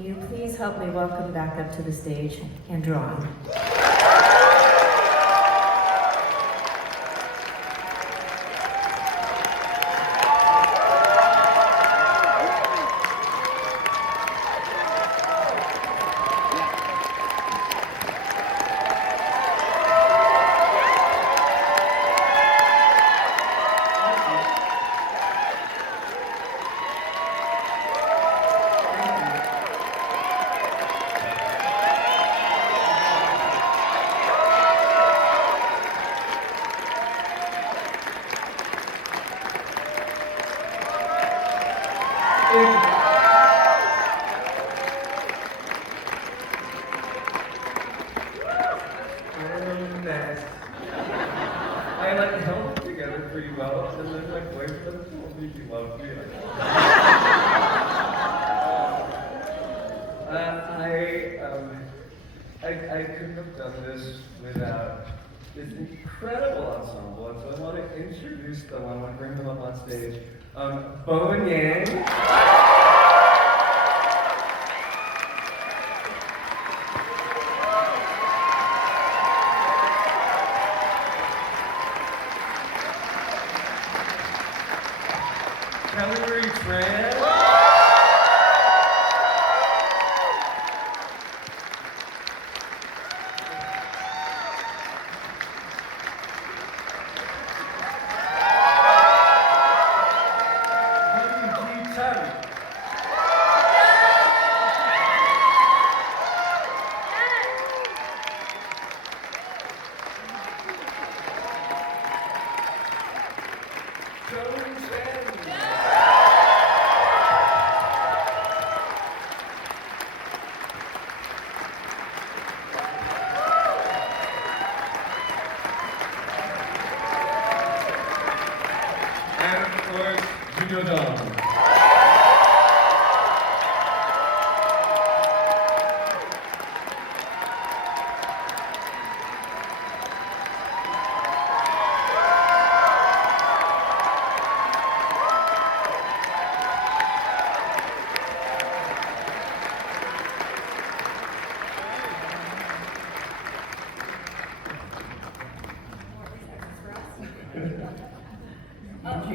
can you please help me welcome back up to the stage Joan? I like held it together pretty well, and then my boyfriend told me he loved me. I couldn't have done this without this incredible ensemble, and so I want to introduce them. I want to bring them up on stage. Bowen Yang. Tran. Joan. And of course, Yuh-jung.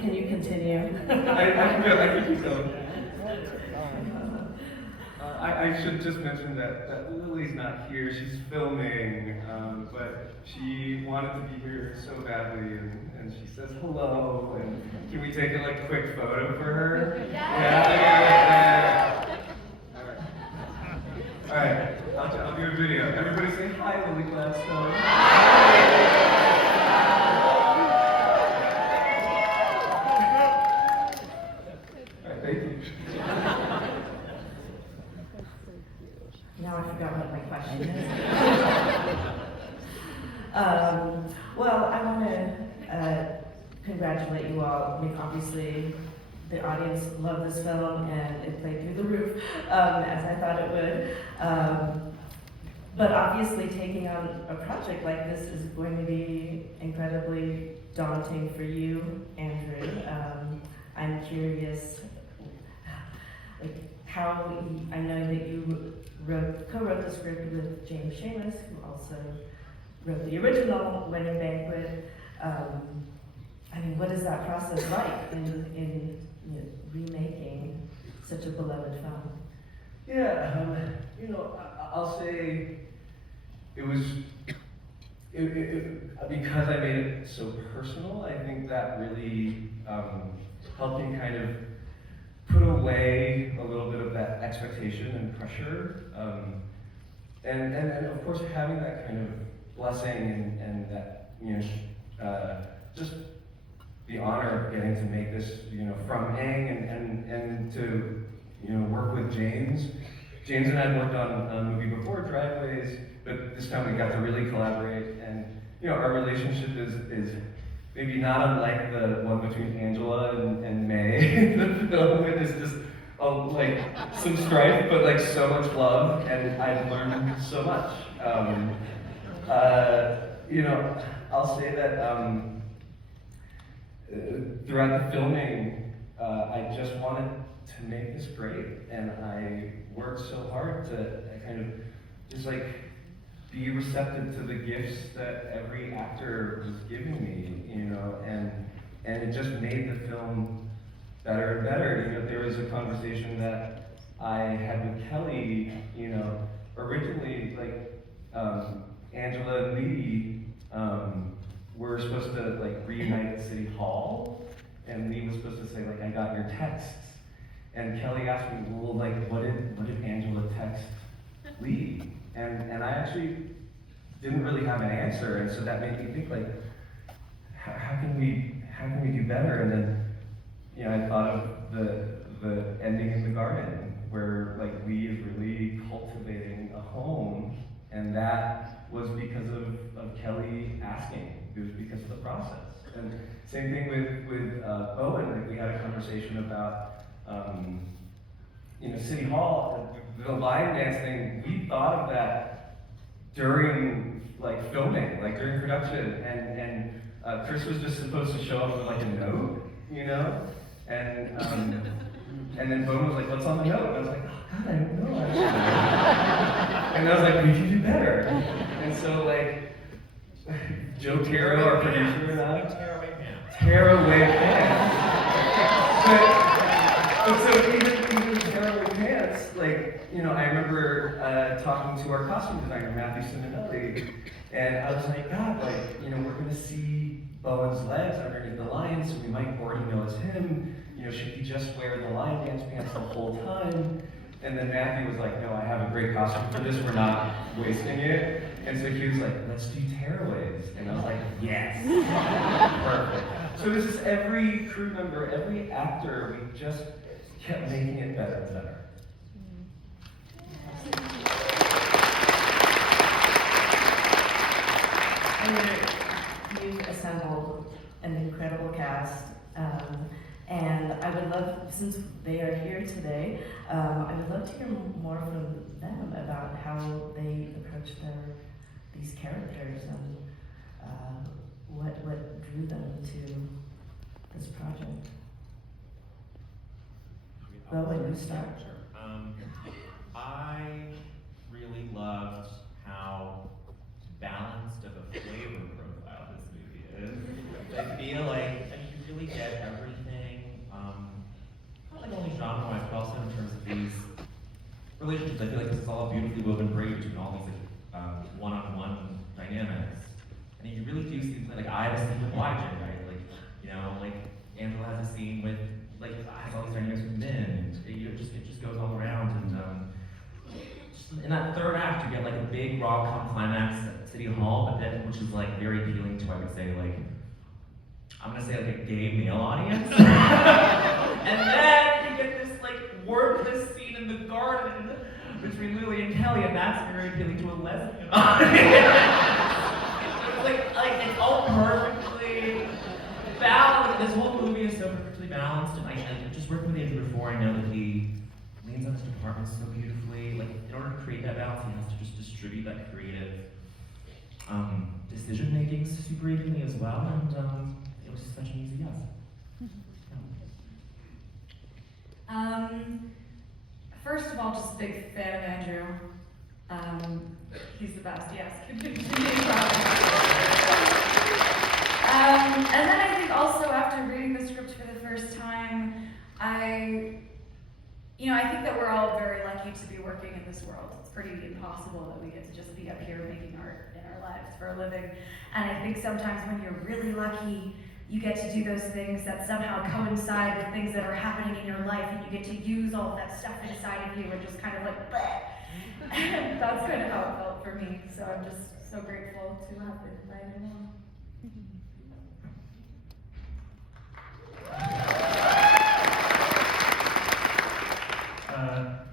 Can you continue? I think so. I should just mention that Lily's not here. She's filming, but she wanted to be here so badly, and she says hello. And can we take a quick photo for her? Yeah. All right. I'll do a video. Everybody say hi, Lily Gladstone. Thank you. Now I forgot what my question is. Well, I want to congratulate you all. I mean, obviously, the audience loved this film, and it played through the roof, as I thought it would. But obviously, taking on a project like this is going to be incredibly daunting for you, Andrew. I'm curious, how I know that you co-wrote the script with James Seamus, who also wrote the original Wedding Banquet. I mean, what is that process like in remaking such a beloved film? Yeah, I'll say it was because I made it so personal. I think that really helped me kind of put away a little bit of that expectation and pressure, and of course having that kind of blessing and that just the honor of getting to make this from Aang and to work with James. James and I had worked on a movie before, Driveways, but this time we got to really collaborate, and our relationship is maybe not unlike the one between Angela and May in the film. It is just some strife, but so much love, and I've learned so much. I'll say that throughout the filming, I just wanted to make this great, and I worked worked so hard to kind of just like be receptive to the gifts that every actor was giving me, you know, and it just made the film better and better. You know, there was a conversation that I had with Kelly, you know, originally, like, Angela and Lee were supposed to, like, reunite at City Hall, and Lee was supposed to say, like, I got your texts. And Kelly asked me, well, like, what did Angela text Lee? And I actually didn't really have an answer, and so that made me think, like, how can we do better? And then, you know, I thought of the ending in the garden, where like Lee is really cultivating a home, and that was because of Kelly asking. It was because of the process. And same thing with Bowen. Like, we had a conversation about you know, City Hall, the line dance thing. We thought of that during like filming, like during production, and Chris was just supposed to show up with like a note, you know, and then Bowen was like, "What's on the note?" And I was like, "Oh God, I don't know." And I was like, "We can do better." And so like Joe Taro, our producer, and I tearaway pants. But so even tearaway pants, like, you know, I remember talking to our costume designer, Matthew Simonelli, and I was like, God, like, you know, we're gonna see Bowen's legs underneath the lion, so we might already know it's him. You know, should he just wear the lion dance pants the whole time? And then Matthew was like, no, I have a great costume for this, we're not wasting it. And so he was like, let's do tearaways. And I was like, yes, perfect. So this is every crew member, every actor, we just kept making it better and better. You've assembled an incredible cast, and I would love, since they are here today, I would love to hear more from them about how they approach these characters and what drew them to this project. Bowen, you start. Sure. I really loved how balanced of a flavor profile this movie is. I feel like you really get everything, not like only genre-wise, but also in terms of these relationships. I feel like this is all a beautifully woven bridge between all these one-on-one dynamics. And you really do see, like, I have a scene with YJ, right? Like, you know, like, Angela has a scene with, like, has all these dynamics with men. It just goes all around, and just in that third act, you get like a big rom-com climax at City Hall, but then which is like very appealing to, I would say, like, I'm gonna say like a gay male audience. And then you get this like wordless scene in the garden between Lily and Kelly, and that's very appealing to a lesbian audience. like it's all perfectly balanced. This whole movie is so perfectly balanced, and I just working with Andrew before, I know that he leans on his department so beautifully. Like, in order to create that balance, he has to just distribute that creative decision making super evenly as well, and it was such an easy yes. First of all, just a big fan of Andrew. He's the best, yes. And then I think also after reading the script for the first time, I think that we're all very lucky to be working in this world. It's pretty impossible that we get to just be up here making art in our lives for a living. And I think sometimes when you're really lucky, you get to do those things that somehow coincide with things that are happening in your life, and you get to use all of that stuff inside of you and just kind of like, bleh. And that's kind of how it felt for me. So I'm just so grateful to have been invited along.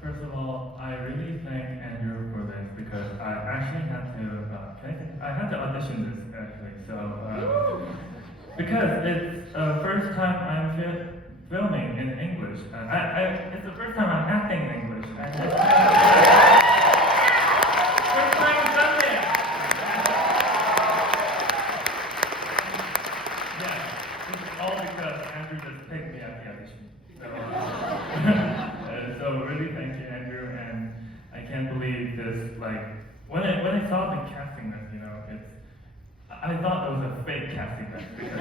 First of all, I really thank Andrew for this because I actually had to audition this actually. So because it's the first time I'm filming in English. It's the first time I'm acting in English. First time I've done it. Yeah, it's all because Andrew just picked me at the audition. So, so really thank you, Andrew, and like when I saw the casting list, you know, I thought it was a fake casting list because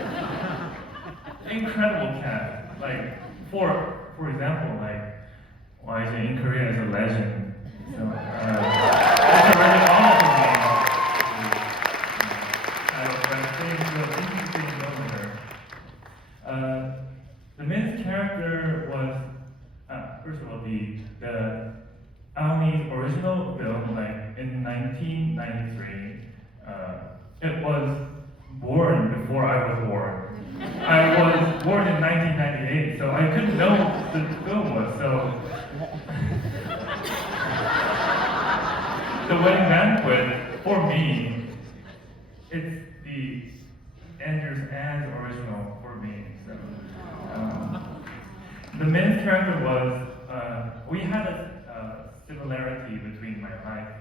incredible cast. Like for example, like YJ in Korea is a legend. So it's already all for me. I think it's an interesting moment. The main character was first of all the Army original film, like in 1993. It was born before I was born. I was born in 1998, so I couldn't know what the film was. So the Wedding Banquet, for me, it's the Andrews and original for me. So the main character was we had a similarity between my life.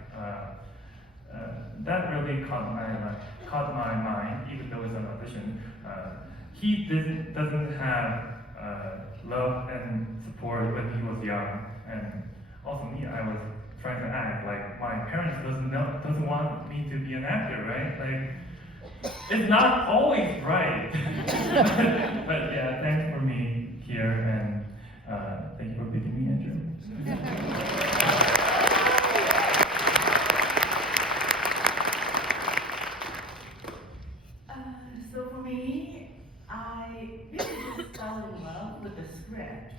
That really caught my mind, even though it's an audition. He doesn't have love and support when he was young, and also me, I was trying to act like my parents doesn't want me to be an actor, right? Like it's not always right. But yeah, thanks for me here, and thank you for picking me, Andrew. So for me, I really just fell in love with the script.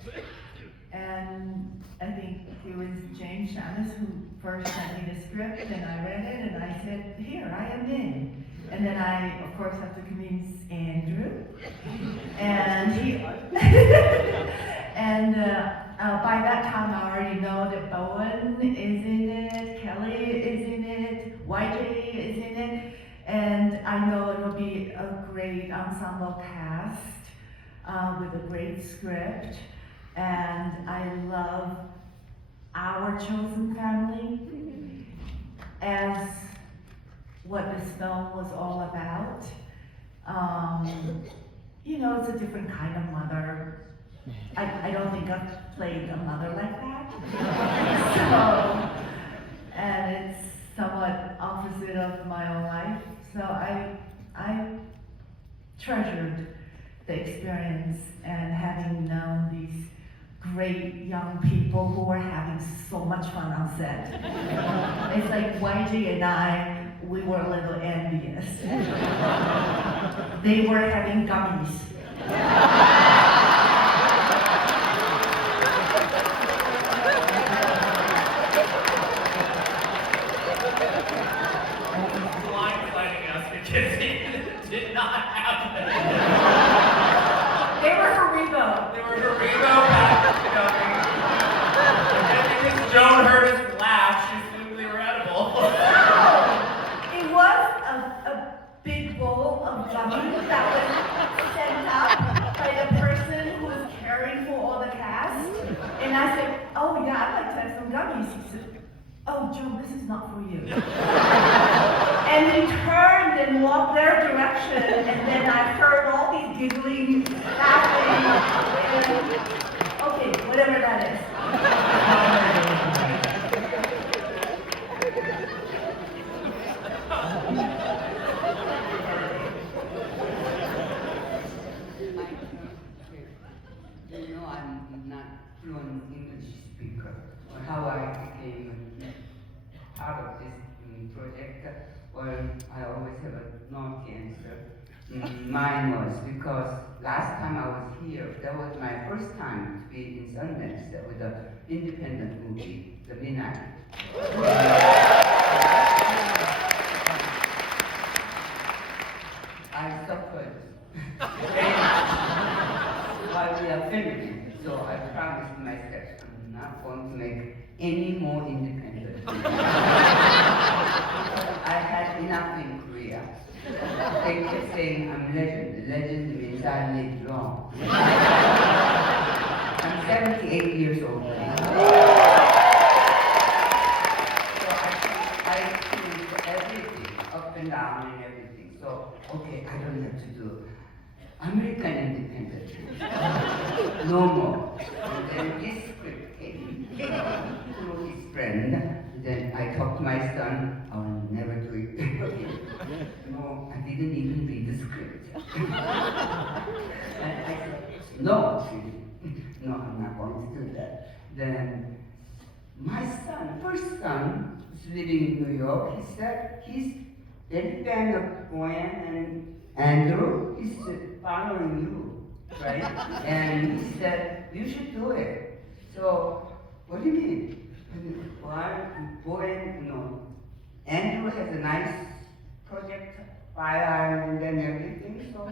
And I think it was Chen who first sent me the script, and I read it, and I said, here, I am in. And then I, of course, have to convince Andrew. And he, and by that time I already know that Bowen is in it, Kelly is in it, YJ is in it. And I know it'll be a great ensemble cast with a great script. And I love our chosen family as what this film was all about. You know, it's a different kind of mother. I don't think I've played a mother like that. So, and it's somewhat opposite of my own life. So I treasured the experience and having known these great young people who were having so much fun on set. It's like YG and I, we were a little envious. They were having gummies. Blindsiding us because it did not happen. They were Haribo. They were Haribo packaged gummies. And because Joan heard us laugh, she assumed they were edible. It was a big bowl of gummies that was sent up by the person who was caring for all the cast. And I said, oh yeah, I'd like to have some gummies. He said, oh Joan, this is not for you. And he turned and walked their direction, and then I heard all these giggling, laughing, and okay, whatever that is. You know, I'm not fluent English speaker. How I became part of this project, well, I always have a naughty answer. Mine was because last time I was here, that was my first time to be in Sundance with an independent movie, The Midnight. I suffered very much while we are filming, so I promised myself I'm not going to make any more independent movies. I had enough in Korea. They kept saying I'm legend. Legend means I live long. I'm 78 years old now. So I experienced everything, up and down and everything. So, okay, I don't have to do American independent. No more. And then this script came through his friend. Then I talked to my son. son, I'll never do it again. No, I didn't even read the script. And I said, no, no, I'm not going to do that. Then my son, first son, who's living in New York, he said he's very fan of Joan and Andrew. He's following you, right? And he said, you should do it. So, what do you mean? Well, Bowen, no. Andrew has a nice project file and then everything, so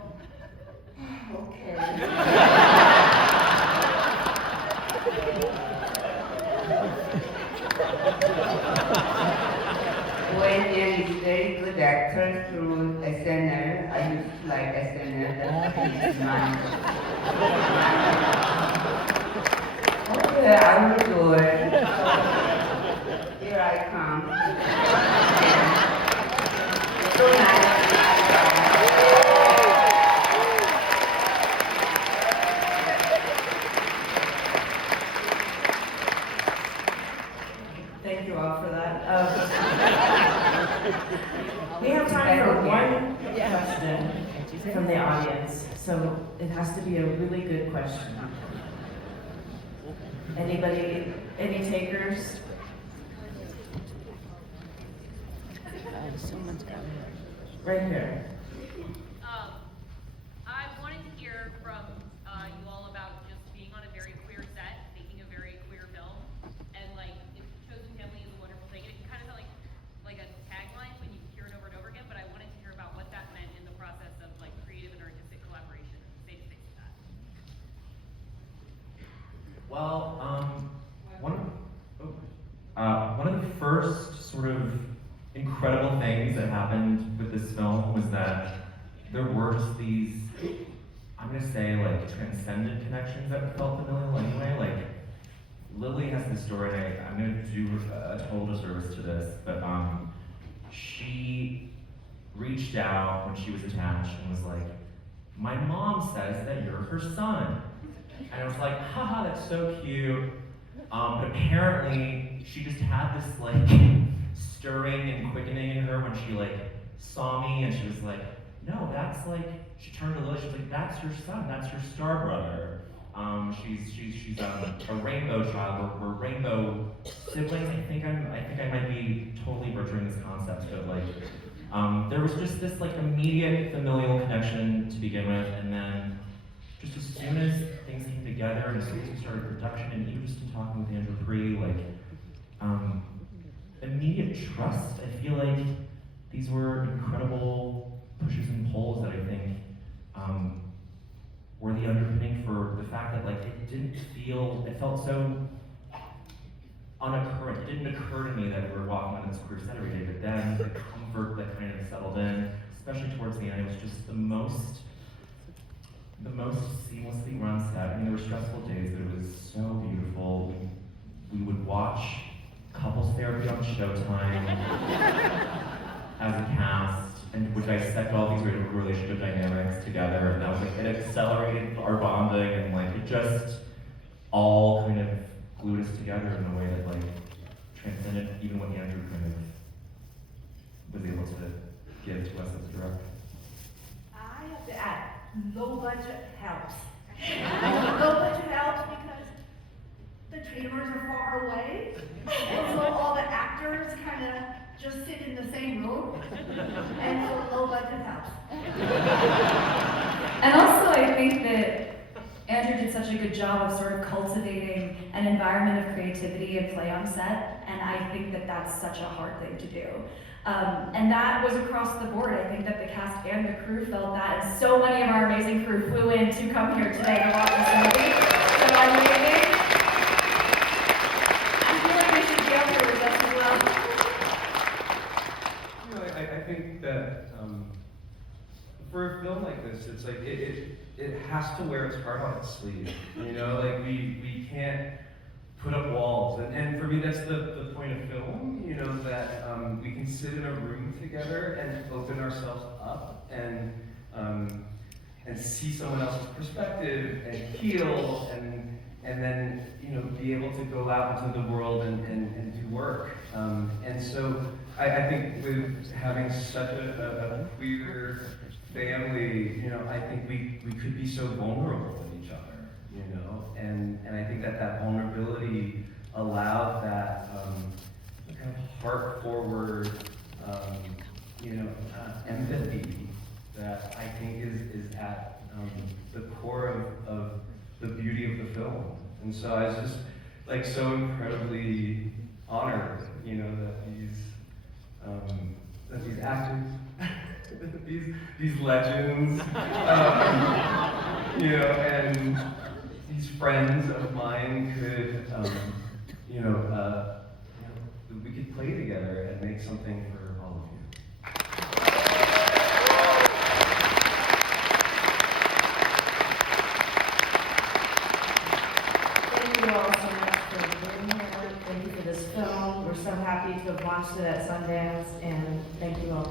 okay. Bowen is very good actor through SNL. I used to like SNL. That's mine. Okay, I will do it. Here I come. So nice. Thank you all for that. We have time for one question from the audience, so it has to be a really good question. Anybody, any takers? Right here. I wanted to hear from you all about just being on a very queer set, making a very queer film, and like, if chosen family is a wonderful thing. And it kind of felt like a tagline when you hear it over and over again, but I wanted to hear about what that meant in the process of like creative and artistic collaboration and face to face with that. Well, one of the first sort of incredible things that happened with this film was that there were just these, I'm gonna say like transcendent connections that felt familial anyway. Like Lily has this story, and I'm gonna do a total disservice to this, but she reached out when she was attached and was like, my mom says that you're her son. And I was like, haha, that's so cute. But apparently she just had this like stirring and quickening in her when she like saw me, and she was like, no, that's like, she turned to Lily, she was like, that's your son, that's your star brother. She's a rainbow child. We're rainbow siblings. I think I might be totally butchering this concept, but like there was just this like immediate familial connection to begin with, and then just as soon as things came together and as soon as we started production, and even just in talking with Andrew Pre, like immediate trust. I feel like these were incredible pushes and pulls that I think were the underpinning for the fact that like it felt so unoccurrent. It didn't occur to me that we were walking on this queer set every day, but then the comfort that kind of settled in, especially towards the end, it was just the most seamlessly run set. I mean, there were stressful days, but it was so beautiful. We would watch couples therapy on Showtime as a cast, and would dissect all these relationship dynamics together, and that was like, it accelerated our bonding, and like it just all kind of glued us together in a way that like transcended even what Andrew kind of was able to give to us as a director. I have to add, low budget helps. Low budget helps because the trailers are far away, and so all the actors kind of just sit in the same room, and so low budget helps. And also, I think that Andrew did such a good job of sort of cultivating an environment of creativity and play on set, and I think that that's such a hard thing to do. And that was across the board. I think that the cast and the crew felt that, and so many of our amazing crew flew in to come here today to watch this movie. So amazing. I feel like they should be up here with us as well. You know, I think that for a film like this, it's like it has to wear its heart on its sleeve. You know, like we can't put up walls, and for me that's the point of film. You know, that we can sit in a room together and open ourselves up and see someone else's perspective and heal and then, you know, be able to go out into the world and do work. And And so I think with having such a queer family, you know, I think we could be so vulnerable with each other, you know, and I think that vulnerability allowed that kind of heart forward, empathy that I think is at the core of the beauty of the film. And so I was just like so incredibly honored, you know, that these actors, these legends, you know, and these friends of mine could, we could play together and make something for all of you. Thank you all so much for being here. Thank you for this film. We're so happy to have launched it at Sundance, and thank you all